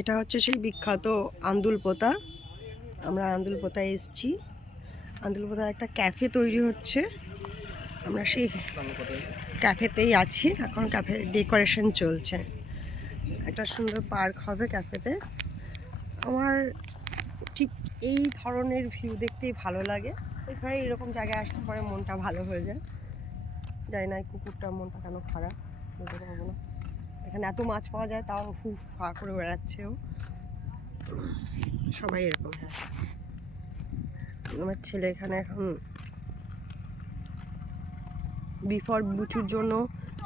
এটা হচ্ছে সেই বিখ্যাত আন্দুলপোতা। আমরা আন্দুলপোতায় এসেছি। আন্দুলপোতায় একটা ক্যাফে তৈরি হচ্ছে, আমরা সেই ক্যাফেতেই আছি এখন। ক্যাফে ডেকোরেশন চলছে, একটা সুন্দর পার্ক হবে ক্যাফেতে। আমার ঠিক এই ধরনের ভিউ দেখতেই ভালো লাগে। এখানে এরকম জায়গায় আসতে পারে মনটা ভালো হয়ে যায়। জানি না এই কুকুরটার মনটা কেন খারাপ, বলতে পারবো না। এখানে এত মাছ পাওয়া যায়, তাও হুফ ফা করে বেড়াচ্ছেও। সবাই এরকম। হ্যাঁ, আমার ছেলে এখানে এখন বিফর বুচুর জন্য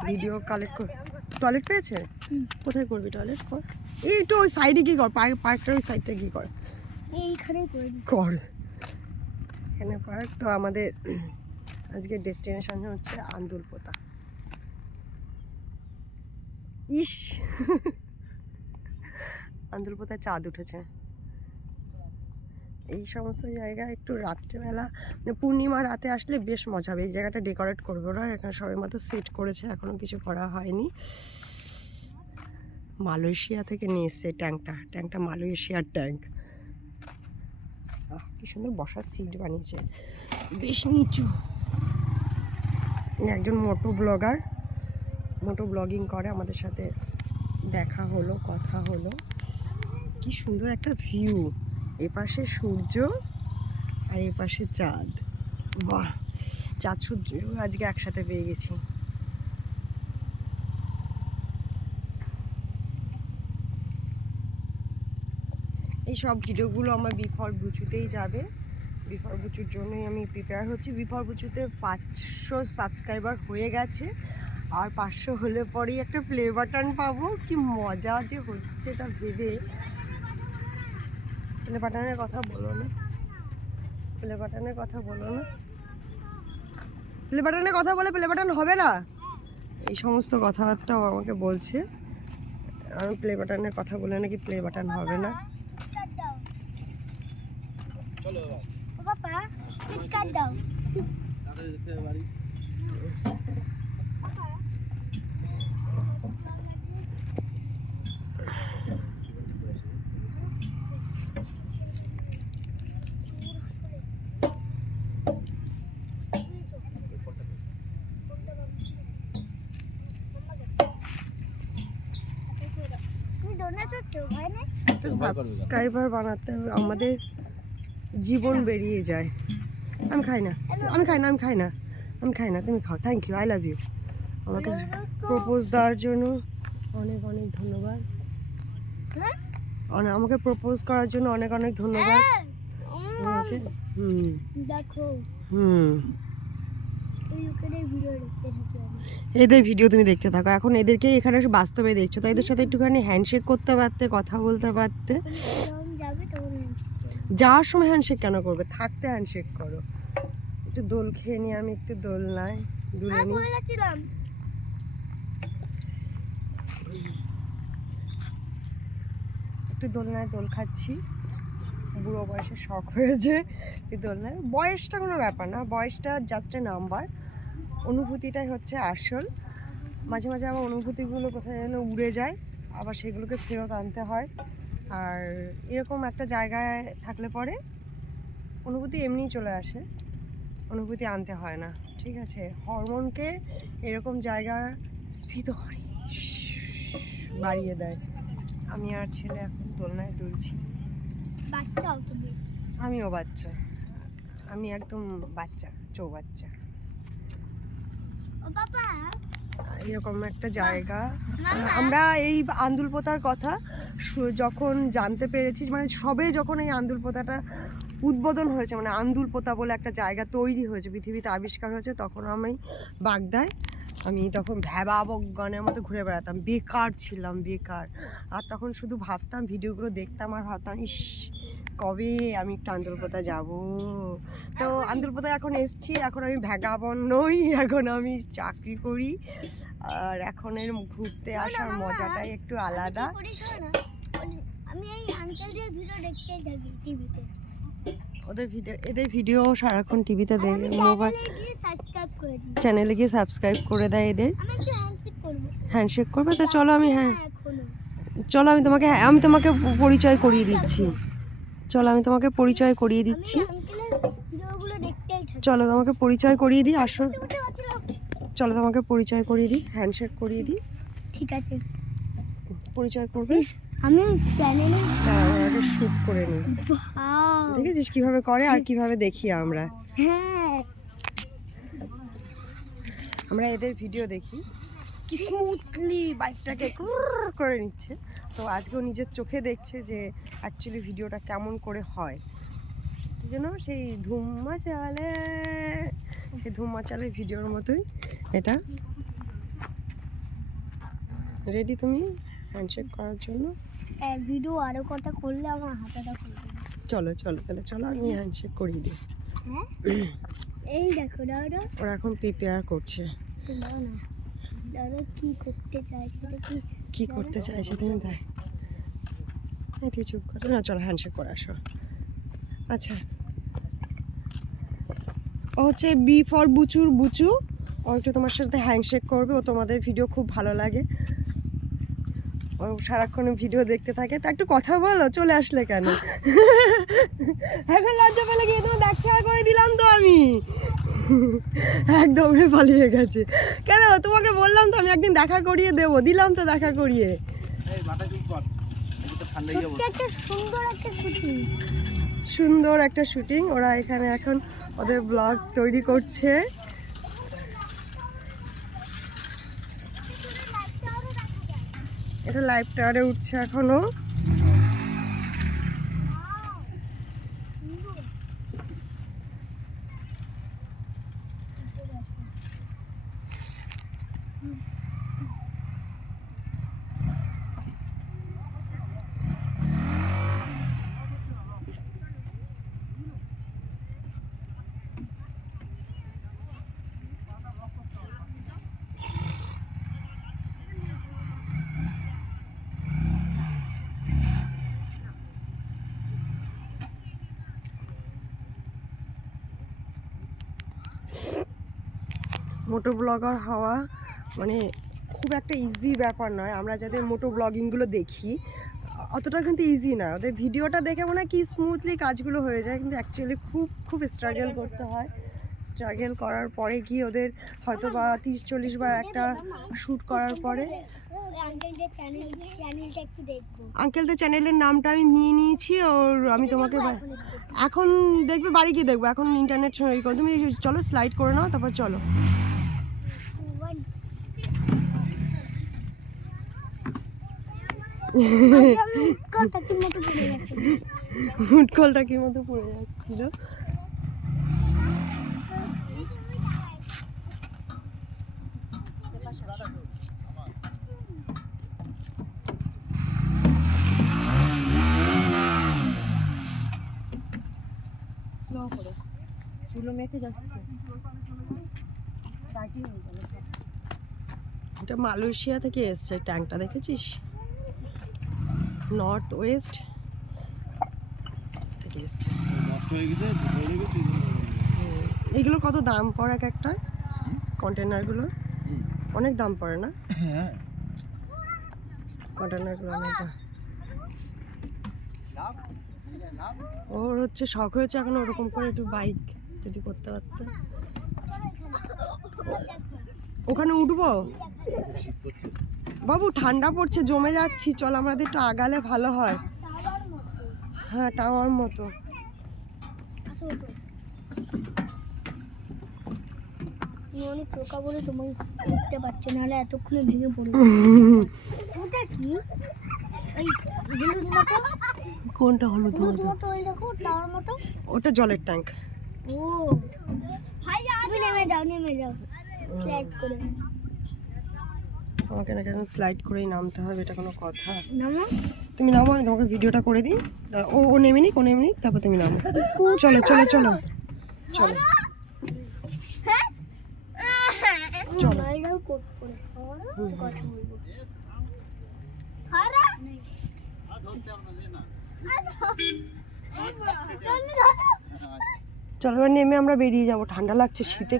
ভিডিও কালেক্ট করে। টয়লেট পেয়েছে? কোথায় করবি টয়লেট? কর একটু ওই সাইডে কি কর, পার্কটার ওই সাইডটা কি কর, এইখানে কর এখানে পার্ক। তো আমাদের আজকের ডেস্টিনেশন হচ্ছে আন্দুলপোতা। ইস, আন্দুলপোতায় চাঁদ উঠেছে। এই সমস্ত জায়গা একটু রাত্রেবেলা মানে পূর্ণিমা রাতে আসলে বেশ মজা হবে। এই জায়গাটা ডেকোরেট করবে ওরা, এখানে সবাই মতো সেট করেছে, এখনো কিছু করা হয়নি। মালয়েশিয়া থেকে নিয়ে এসছে ট্যাঙ্কটা মালয়েশিয়ার ট্যাঙ্ক। কি সুন্দর বসার সিট বানিয়েছে, বেশ নিচু। একজন মোটো ব্লগিং করে, আমাদের সাথে দেখা হলো, কথা হলো। কি সুন্দর একটা ভিউ, এপাশে সূর্য আর এপাশে চাঁদ। বাহ, চাঁদ সূর্য আজকে একসাথে পেয়ে গেছি। এই সব ভিডিওগুলো আমার বিফর বুচুতেই যাবে। বিফর বুচুর জন্যই আমি প্রিপেয়ার হচ্ছি। বিফর বুচুতে 500 সাবস্ক্রাইবার হয়ে গেছে, আর 500 হলে পরেই একটা প্লে বাটন পাবো। কি মজা যে হচ্ছে এটা ভেবে। প্লে বাটনের কথা বলো না, প্লে বাটনের কথা বলো না, প্লে বাটনের কথা বলে প্লে বাটন হবে না, এই সমস্ত কথাবার্তাও আমাকে বলছে। আমি প্লে বাটনের কথা বলে নাকি প্লে বাটন হবে না। চলো বাবা, টিকার দাও। সাবস্ক্রাইবার বানাতে আমাদের জীবন বেরিয়ে যায়। আমি খাই না, আমি খাই না, আমি খাই না, আমি খাই না, তুমি খাও। Thank you, I love you. আমাকে প্রপোজ দেওয়ার জন্য অনেক অনেক ধন্যবাদ। আমাকে প্রপোজ করার জন্য অনেক অনেক ধন্যবাদ তোমাকে। দেখো, এদের ভিডিও তুমি দেখতে থাকো। এখন এদেরকে এখানে বাস্তবে দেখছো, তাই এদের সাথে একটুখানি হ্যান্ডশেক করতে পারতে, কথা বলতে পারতে। যাওয়ার সময় হ্যান্ডশেক কেন করবে, থাকতে হ্যান্ডশেক করো। একটু দোল খেয়ে নিয়ে আমি একটু দোলনায় দুলে নিই। একটু দোলনায় দোল খাচ্ছি, বুড়ো বয়সে শখ হয়েছে এই দোলনায়। বয়সটা কোনো ব্যাপার না, বয়সটা জাস্ট এ নাম্বার, অনুভূতিটাই হচ্ছে আসল। মাঝে মাঝে আমার অনুভূতিগুলো কোথায় যেন উড়ে যায়, আবার সেগুলোকে ফেরত আনতে হয়। আর এরকম একটা জায়গায় থাকলে পরে অনুভূতি এমনিই চলে আসে, অনুভূতি আনতে হয় না। ঠিক আছে, হরমোনকে এরকম জায়গা স্ফীত করে, বাড়িয়ে দেয়। আমি আর ছেলে এখন দোলনায় দুলছি। আমিও বাচ্চা, আমি একদম বাচ্চা, চৌবাচ্চা। এরকম একটা জায়গা। আমরা এই আন্দুলপোতার কথা যখন জানতে পেরেছি, মানে সবে যখন এই আন্দুলপোতাটা উদ্বোধন হয়েছে, মানে আন্দুলপোতা বলে একটা জায়গা তৈরি হয়েছে, পৃথিবীতে আবিষ্কার হয়েছে, তখন আমি বাগদায়, আমি তখন ভ্যাবা বজ্ঞানের মতো ঘুরে বেড়াতাম, বেকার ছিলাম, বেকার। আর তখন শুধু ভাবতাম, ভিডিওগুলো দেখতাম আর ভাবতাম, ইস কবে আমি একটু আন্দুলপোতা যাব। তো আন্দুলপোতা এখন এসছি, এখন আমি ভ্যাগাবন নই, এখন আমি চাকরি করি। আর এখনের ঘুরতে আসার মজাটাই একটু আলাদা। আমি এই আঙ্কেলদের ভিডিও দেখতেই থাকি টিভিতে। এদের ভিডিও সারাক্ষণ টিভিতে দেখে, মোবাইল চ্যানেলে গিয়ে সাবস্ক্রাইব করে দেয় এদের। আমি একটু হ্যান্ডশেক করব। হ্যান্ডশেক করবে তো চলো, আমি হ্যাঁ চলো আমি তোমাকে পরিচয় করিয়ে দিচ্ছি। চলো আমি তোমাকে পরিচয় করিয়ে দিচ্ছি। আঙ্কেলের ভিডিওগুলো দেখতেই থাকি। চলো তোমাকে পরিচয় করিয়ে দিই, আসো। চলো তোমাকে পরিচয় করিয়ে দিই, হ্যান্ডশেক করিয়ে দিই। ঠিক আছে, পরিচয় করবে? আমি চ্যানেলে আগে শুট করে নিই। দেখেছিস কিভাবে করে আর কিভাবে দেখি আমরা। হ্যাঁ, আমরা এদের ভিডিও দেখি কি স্মুথলি বাইকটাকে করে নিচ্ছে। তো আজকেও নিজের চোখে দেখছে যে অ্যাকচুয়ালি ভিডিওটা কেমন করে হয়। সেই জন্য সেই ধুম মাচালে ভিডিওর মতোই এটা। রেডি তুমি হ্যান্ডশেক করার জন্য? ভিডিও আরো কথা করলে আমার হাতটা খুলবে। চলো তাহলে চলো আমি হ্যান্ডশেক করিয়ে দিই। হ্যাঁ, এই দেখো দাদা, ওরা এখন প্রিপেয়ার করছে। দাদা না, দাদা কি করতে চাইছে দেখি। কি করতে চাইছে তুমি তাই? তুই চুপ করো না, চলো হ্যান্ডশেক করে আসো। আচ্ছা, ও হচ্ছে বি ফর বুচু। ও একটু তোমার সাথে হ্যান্ডশেক করবে। ও তোমাদের ভিডিও খুব ভালো লাগে, ও সারাক্ষণ ভিডিও দেখতে থাকে। তা একটু কথা বলো, চলে আসলে কেন? এখন লজ্জা পেলে গিয়ে তোমার দেখা করে দিলাম তো আমি। একদম পালিয়ে গেছে। কেন? তোমাকে বললাম তো আমি একদিন দেখা করিয়ে দেবো, দিলাম তো দেখা করিয়ে। সুন্দর একটা শুটিং। ওরা এখানে এখন ওদের ব্লগ তৈরি করছে। এটা লাইভ টাওয়ারে উঠছে এখনো। মোটো ব্লগার হওয়া মানে খুব একটা ইজি ব্যাপার নয়। আমরা যাদের মোটো ব্লগিংগুলো দেখি অতটা কিন্তু ইজি না। ওদের ভিডিওটা দেখে মনে হয় কি স্মুথলি কাজগুলো হয়ে যায়, কিন্তু অ্যাকচুয়ালি খুব স্ট্রাগল করতে হয়। স্ট্রাগল করার পরে গিয়ে ওদের হয়তো বা 30-40 বার একটা শ্যুট করার পরে। আঙ্কেলদের চ্যানেলের নামটা আমি নিয়ে নিয়েছি। ওর আমি তোমাকে এখন দেখবে, বাড়ি গিয়ে দেখবো। এখন ইন্টারনেট সই করো তুমি। চলো স্লাইড করে নাও, তারপর চলো। উটকলটা কি মতো পড়ে যাচ্ছিল। এটা মালয়েশিয়া থেকে এসছে ট্যাঙ্কটা, দেখেছিস? নর্থ ওয়েস্ট থেকে এসছে। এইগুলো কত দাম পড়ে এক একটা কন্টেনারগুলো? অনেক দাম পড়ে না? কন্টেনারগুলো অনেক দাম। ওর হচ্ছে শখ হয়েছে এখন ওরকম করে একটু বাইক যদি করতে পারতো। ওখানে উঠবো বাবু? ঠান্ডা পড়ছে, জমে যাচ্ছি। চল আমাদের একটু আগালে ভালো হয়। হ্যাঁ, টাওয়ার মতো। অনেক পোকা বলে তোমায় উঠতে পারছে, নাহলে এতক্ষণে ভেঙে পড়বে। ওটা কি? হলুদ মতো? কোনটা হলুদ মতো? ওই দেখো টাওয়ার মতো। ওটা জলের ট্যাঙ্ক। ও ভাই, তুমি নেমে যাও স্লাইড করে। আমাকে নাকি এখন স্লাইড করেই নামতে হবে, এটা কোনো কথা? নামো, তুমি নামো, আমি তোমাকে ভিডিওটা করে দিই। ও নেমে নিক, তারপর তুমি নামো। চলো চলো চলো চলো চলো। কথা বলবো। চলো এবার নেমে আমরা বেরিয়ে যাবো। ঠান্ডা লাগছে, শীতে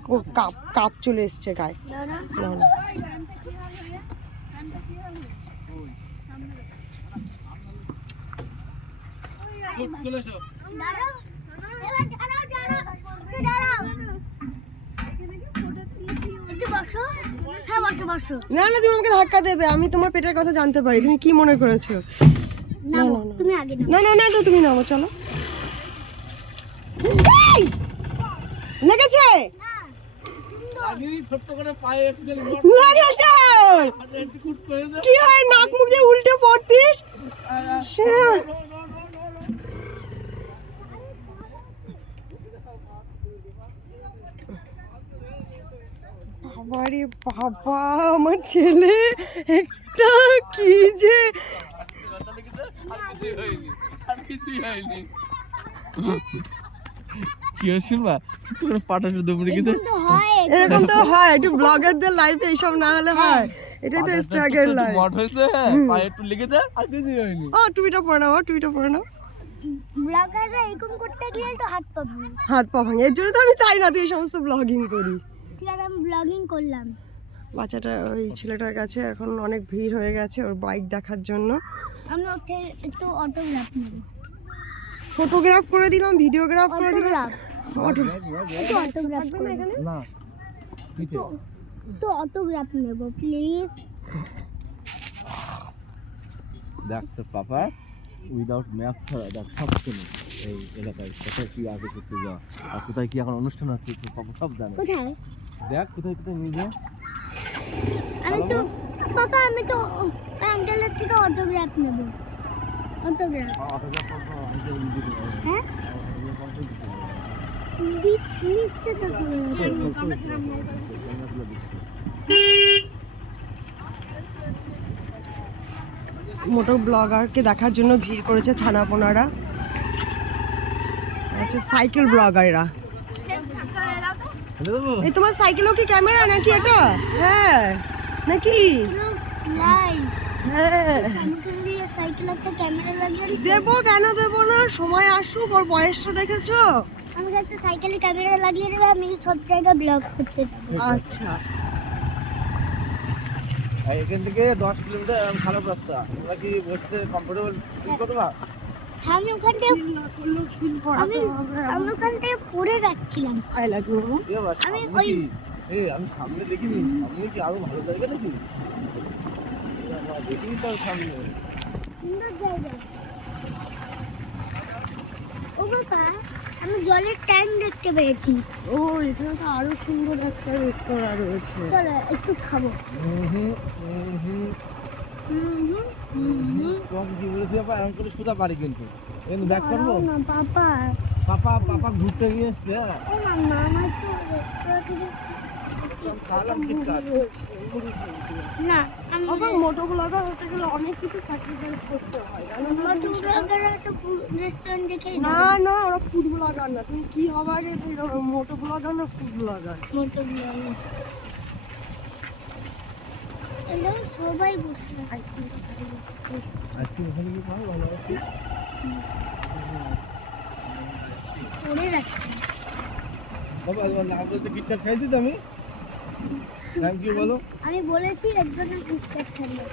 কাপ চলে এসছে গায়ে। না না চলে এসো। দাঁড়াও এবার দাঁড়াও একটু দাঁড়াও একটু বসো হ্যাঁ বসো বসো না না তুমি আমাকে ধাক্কা দেবে, আমি তোমার পেটের কথা জানতে পারি, তুমি কি মনে করেছো? না তুমি আগে নাও না না না তো তুমি নামো, চলো। এই! লেগেছে লাগেনি, ছোট্ট করে পায়ে একটু লেগেছে একটু কুট করে দে। কি হয় নাক মুখ দিয়ে উল্টে পড়তিস বাবারে বাবা, আমার ছেলে একটা কি যে আর কিছুই হয়নি, আর কিছুই হয়নি। কি হয়েছিল না তোর পাটা শুধু মুড়ি খেতে তো হয় এরকম তো হয়, একটু ব্লগারদের লাইফে এইসব না হলে হয়, এটাই তো স্ট্রাগল লাইফ। মট হয়েছে, পায়ে একটু লেগেছে, আর কিছুই হয়নি। ও টুইটা পড়ে নাও, টুইটা পড়ে নাও। ব্লগাররা এরকম করতে গেলে তো হাত পা ভাঙে হাত পা ভাঙে, এর জন্য তো আমি চাই না তুই এই সমস্ত ব্লগিং করি। ঠিক আছে আমি ব্লগিং করলাম বাচ্চাটা ওই ছেলেটার কাছে এখন অনেক ভিড় হয়ে গেছে ওর বাইক দেখার জন্য। আমি ওকে একটু অটোগ্রাফ নেব ফটোগ্রাফ করে দিলাম, ভিডিওগ্রাফ করে দিলাম। একটু অটোগ্রাফ করে এখানে না পিঠে তো অটোগ্রাফ নেব প্লিজ দেখ তোর পাপা উইদাউট ম্যাপ ছাড়া দেখ সব চেনে এই এলাকায় কোথায় কি আগে করতে যা আর কোথায় কি এখন অনুষ্ঠান হচ্ছে তোর পাপা সব জানে। কোথায় দেখ কোথায় কোথায় নিয়ে যা। আমি তো পাপা আমি তো প্যান্ডেলের থেকে অটোগ্রাফ নেব অটোগ্রাফ হ্যাঁ নিচ্ছে তো মোটো ব্লগারকে দেখার জন্য ভিড় করেছে ছানাপোনারা, আচ্ছা সাইকেল ব্লগাররা। এই তোমার সাইকেলও কি ক্যামেরা নাকি এটা? হ্যাঁ নাকি? লাইভ হ্যাঁ আমাকে যদি সাইকেল একটা ক্যামেরা লাগিয়ে দেবো, কেন দেবো না, সময় আসুক, ওর বয়সটা দেখেছো? আমাকে একটা সাইকেলে ক্যামেরা লাগিয়ে দেবে আমি সব জায়গায় ব্লগ করতে পারবো আচ্ছা এখান থেকে 10 কিলোমিটার খারাপ রাস্তা, তোমরা কি বসতে কমফোর্টেবল ফিল করতে পারো? আমি ওখান থেকে ফিল আমি ওখান থেকে পড়ে যাচ্ছিলাম আই লাভ ইউ। আমি আমি ওই- আমি সামনে দেখিনি, সামনে কি আরো ভালো জায়গা নাকি দেখিনি তো সামনে। সুন্দর জায়গা ও বাবা আমি জলের ট্যাঙ্ক দেখতে পেয়েছি ও এখানে তো আরো সুন্দর একটা রেস্তোরাঁ রয়েছে। চলো একটু খাবো তোমাকে কি বলেছি বাবা, এমন করে সোজা পারি কিন্তু এখানে ব্যাক করবো। দাঁড়াও না পাপা পাপা পাপা ঘুরতে নিয়ে এসছে। ও মাম্মা আমার তো রেস্তোরাঁ থেকে খালাম ঠিকঠাক না আমি আবার মোটো ব্লগার হতে গেলে অনেক কিছু স্যাক্রিফাইস করতে হয় জানো না? ফটোগ্রাফাররা তো রেস্টুরেন্ট দেখে না না ওরা ফুড ব্লগার না, তুমি কি হবে আগে মোটো ব্লগার না ফুড ব্লগার? মোটো ব্লগার হ্যালো সবাই বসে আছে। আইসক্রিমটা খাবো। আজকে ওখানে কি পাবো ভালো আছে? পড়ে যাচ্ছে বাবা না বলতে কিটক্যাট খাইছি তো আমি। থ্যাংক ইউ বলো। আমি বলেছি একজনের বিস্কুট খাইয়ে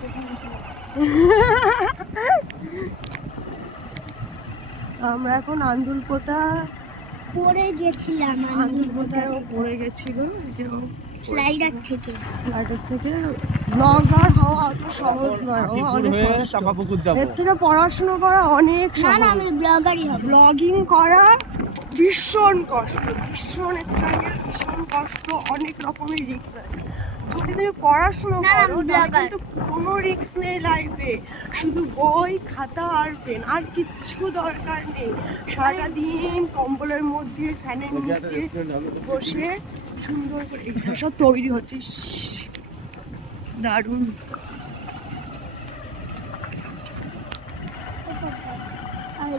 আমরা এখন আন্দুলপোতা, পড়ে গেছিলাম আন্দুলপোতায় ও পড়ে গেছিল, এই যে ও স্লাইডার থেকে স্লাইডার থেকে। ব্লগার হওয়া অত সহজ নয়, ও অনেক হয়ে কষ্ট। চাপা পুকুর যাবো। এর থেকে পড়াশোনা করা অনেক না না সহজ। আমি ব্লগারই হব ব্লগিং করা ভীষণ কষ্ট, ভীষণ স্ট্রাগল, ভীষণ কষ্ট, অনেক রকমের রিস্ক আছে। যদি তুমি পড়াশোনা না, করো আমি তাহলে blogger। কিন্তু কোনো রিস্ক নেই লাইফে, শুধু বই খাতা আর পেন, আর কিচ্ছু দরকার নেই। সারাটা দিন কম্বলের মধ্যে ফ্যানের নিচে বসে সুন্দর করে এইটা সব তৈরি হচ্ছে। ইস, দারুণ। আর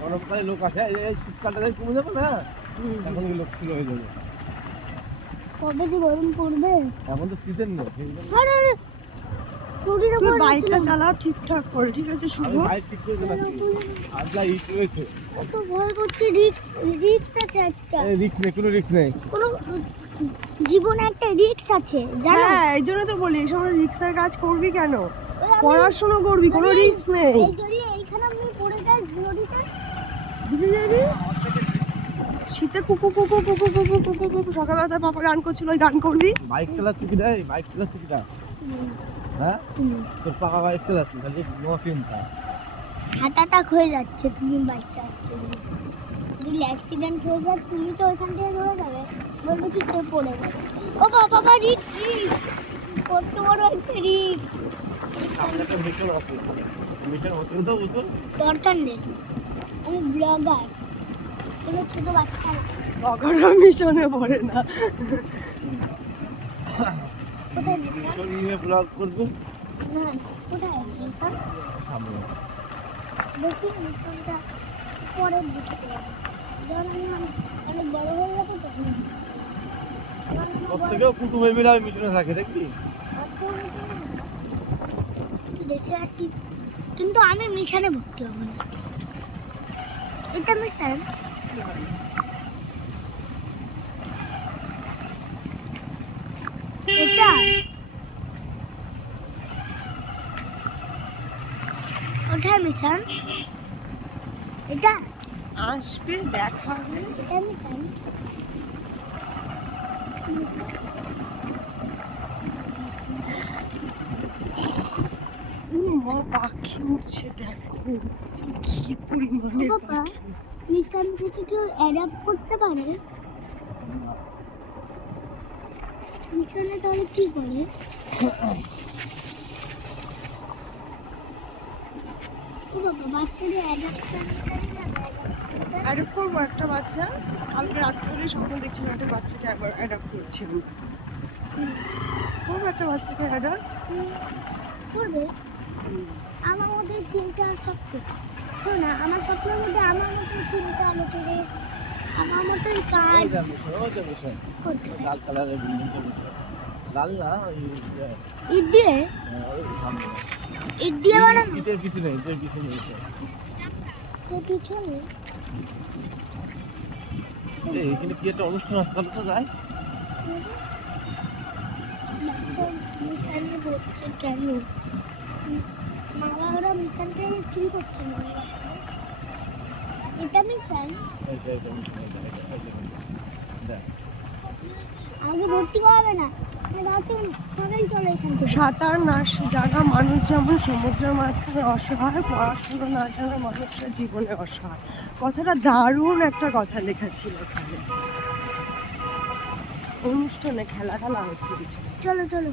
গরমকালে লোক আসে, এই শীতকালটা কমে যাবে না, এখন লোক শুরু হয়ে যাবে। কবে যে গরম পড়বে এখন তো সিজন নেই। আরে আরে টুটিটা তুই পড়ে বাইকটা যাচ্ছিল। চালাও ঠিকঠাক করে, ঠিক আছে শুভ? আমি বাইক ঠিক করে চালাচ্ছি, আর যা ইট রয়েছে কত ভয় করছে রিক্স আছে একটা রিক্স নেই, কোনো রিক্স নেই। কোনো জীবনে একটা রিক্স আছে জানো হ্যাঁ এই জন্য তো বলি এই সময় রিক্সার কাজ করবি কেন? ওই আমি- পড়াশোনা করবি, কোনো রিস্ক নেই। এই যদি এইখানে আমি পড়ে যাই যদি শীতে কুকু কুকু কুকু কুকু কুকু কুকু সকালবেলা তার পাপা গান করছিল, ওই গান করবি। বাইক চালাচ্ছি কি রে? বাইক চালাচ্ছি কিটা? হ্যাঁ, তোর পাকা বাইক চালাচ্ছি, খালি নো চিন্তা। হাতাটা হয়ে যাচ্ছে, তুমি বাইক চালাচ্ছো যদি অ্যাক্সিডেন্ট হয়ে যায় তুমি তো ওইখান থেকে ধরে যাবে, বলবে কি কেউ পড়ে গেছে। ও বাবা রিক্স কত বড় একটা রিক্স। সামনে একটা মিশন আছে, মিশন হতে তো বুঝো। দরকার নেই, আমি ব্লগার, কোনো ছোট বাচ্চা না। অগরা মিশনে পড়ে না। কোথায় মিশন? মিশন নিয়ে ব্লগ করবো না কোথায় মিশন? সামনে। দেখি মিশনটা পরের দিকে যখন আমি অনেক বড় হয়ে যাবো তখন প্রত্যেকেও কুটুম বেবিরা মিশনে থাকে দেখবি। দেখে আসি, কিন্তু আমি মিশনে ভর্তি হবো না। এটা মিশন, এটা ওটা মিশন, এটা আসবে, দেখাবে। এটা মিশন। মা পাখি উঠছে, দেখো কি পরিমাণে বাবা, পাখি। মিশন থেকে কেউ অ্যাডাপ্ট করতে পারে? মিশনে তাহলে কি করে? ও বাবা, বাচ্চাদের অ্যাডাপ্ট অ্যাডাপ্ট করবো একটা বাচ্চা। কালকে রাত্রে স্বপ্ন দেখছিলাম একটা বাচ্চাকে একবার অ্যাডাপ্ট করছিলাম। করবো একটা বাচ্চাকে অ্যাডাপ্ট। করবে। আমার মধ্যে চিন্তা সব কিছু শোনা, আমার স্বপ্নের মধ্যে আমার মতো চিন্তা লোকেদের আমার মতোই কাজ করতে হয়। লাল কালারের বিল্ডিংটা লাল না, ঈদ দিয়ে ঈদ দিয়ে বানানো ইটের পিছনে, ইটের পিছনে তো পিছনে এখানে কি একটা অনুষ্ঠান আছে, চলো তো যাই। মিশানে বলছে কেন মামা ওরা মিশন থেকে চুরি করছে না? এটা মিশন আগে ভর্তি করাবে না, সবাই চলো এখান থেকে। সাঁতার না জানা মানুষ যেমন সমুদ্রের মাঝখানে অসহায়, পড়াশুনো না জানা মানুষরা জীবনে অসহায়। কথাটা দারুণ একটা কথা লেখা ছিল এখানে। অনুষ্ঠানে খেলা খেলা হচ্ছে কিছু। চলো চলো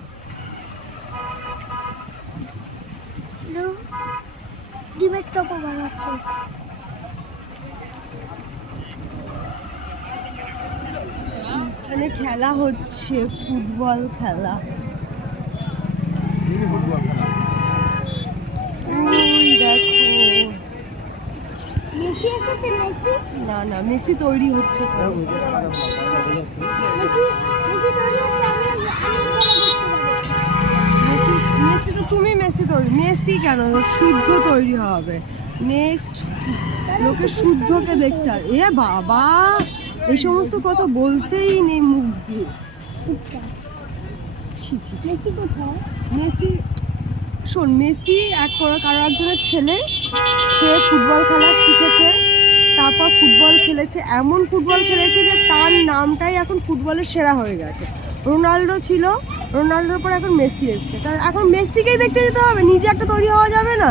ডিমের চপ বানাচ্ছে। এখানে খেলা হচ্ছে, ফুটবল খেলা। ওই দেখো, মেসি এসেছে, মেসি না না মেসি তৈরি হচ্ছে এখানে। মেসি মেসি তৈরি হচ্ছে, মেসি মেসি তো তুমি মেসি তৈরি, মেসি কেন, শুদ্ধ তৈরি হবে নেক্সট। লোকে শুদ্ধকে দেখতে হবে। এ বাবা, এই সমস্ত কথা বলতেই নেই মুখ দিয়ে। ফুচকা। ছি ছি ছি। মেসি কোথায়? মেসি, শোন, মেসি কারো একজনের ছেলে, সে ফুটবল খেলা শিখেছে, তারপর ফুটবল খেলেছে, এমন ফুটবল খেলেছে যে তার নামটাই এখন ফুটবলের সেরা হয়ে গেছে। রোনাল্ডো ছিল, রোনাল্ডোর পর এখন মেসি এসছে, তার এখন মেসিকেই দেখতে যেতে হবে, নিজে একটা তৈরি হওয়া যাবে না।